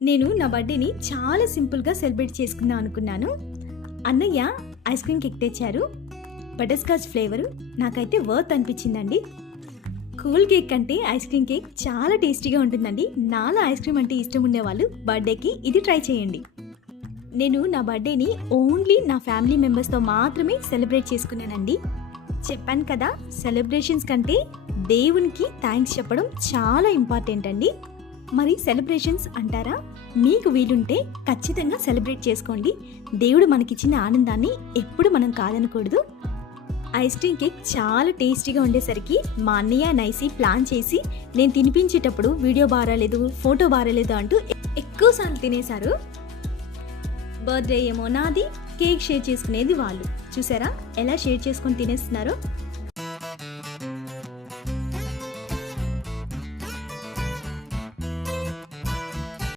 నేను నా బర్త్డేని చాలా సింపుల్గా సెలబ్రేట్ చేసుకుందాం అనుకున్నాను. అన్నయ్య ఐస్ క్రీమ్ కేక్ తెచ్చారు. బటర్ స్కాచ్ ఫ్లేవరు నాకైతే వర్త్ అనిపించిందండి. కూల్ కేక్ కంటే ఐస్ క్రీమ్ కేక్ చాలా టేస్టీగా ఉంటుందండి. నాలా ఐస్ క్రీమ్ అంటే ఇష్టం ఉండేవాళ్ళు బర్త్డేకి ఇది ట్రై చేయండి. నేను నా బర్త్డేని ఓన్లీ నా ఫ్యామిలీ మెంబర్స్తో మాత్రమే సెలబ్రేట్ చేసుకున్నానండి. చెప్పాను కదా, సెలబ్రేషన్స్ కంటే దేవునికి థ్యాంక్స్ చెప్పడం చాలా ఇంపార్టెంట్ అండి. మరి సెలబ్రేషన్స్ అంటారా, మీకు వీలుంటే ఖచ్చితంగా సెలబ్రేట్ చేసుకోండి. దేవుడు మనకిచ్చిన ఆనందాన్ని ఎప్పుడు మనం కాదనకూడదు. ఐస్ క్రీమ్ కేక్ చాలా టేస్టీగా ఉండేసరికి మా అన్నయ్య నైసి ప్లాన్ చేసి నేను తినిపించేటప్పుడు వీడియో బారాలేదు, ఫోటో బారాలేదు అంటూ ఎక్కువసార్లు తినేశారు. బర్త్డే ఏమో నాది, కేక్ షేర్ చేసుకునేది వాళ్ళు. చూసారా ఎలా షేర్ చేసుకొని తినేస్తున్నారో.